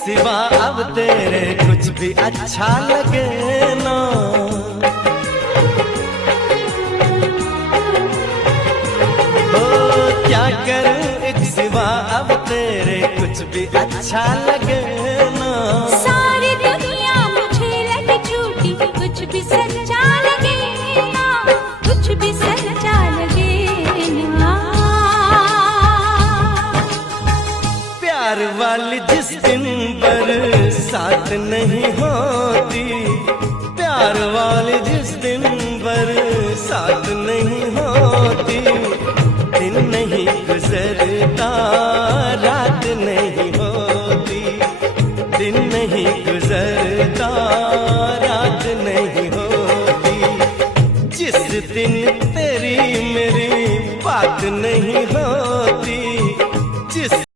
सिवा अब तेरे कुछ भी अच्छा लगे ना। ओ क्या करूं एक सिवा अब तेरे कुछ भी अच्छा लगे ना। सारी दुनिया मुझे लगे झूठी, कुछ भी सच्चा लगे ना, कुछ भी सच्चा लगे ना। प्यार वाली जिस दिन बरसात नहीं होती, प्यार वाली जिस दिन बरसात नहीं होती,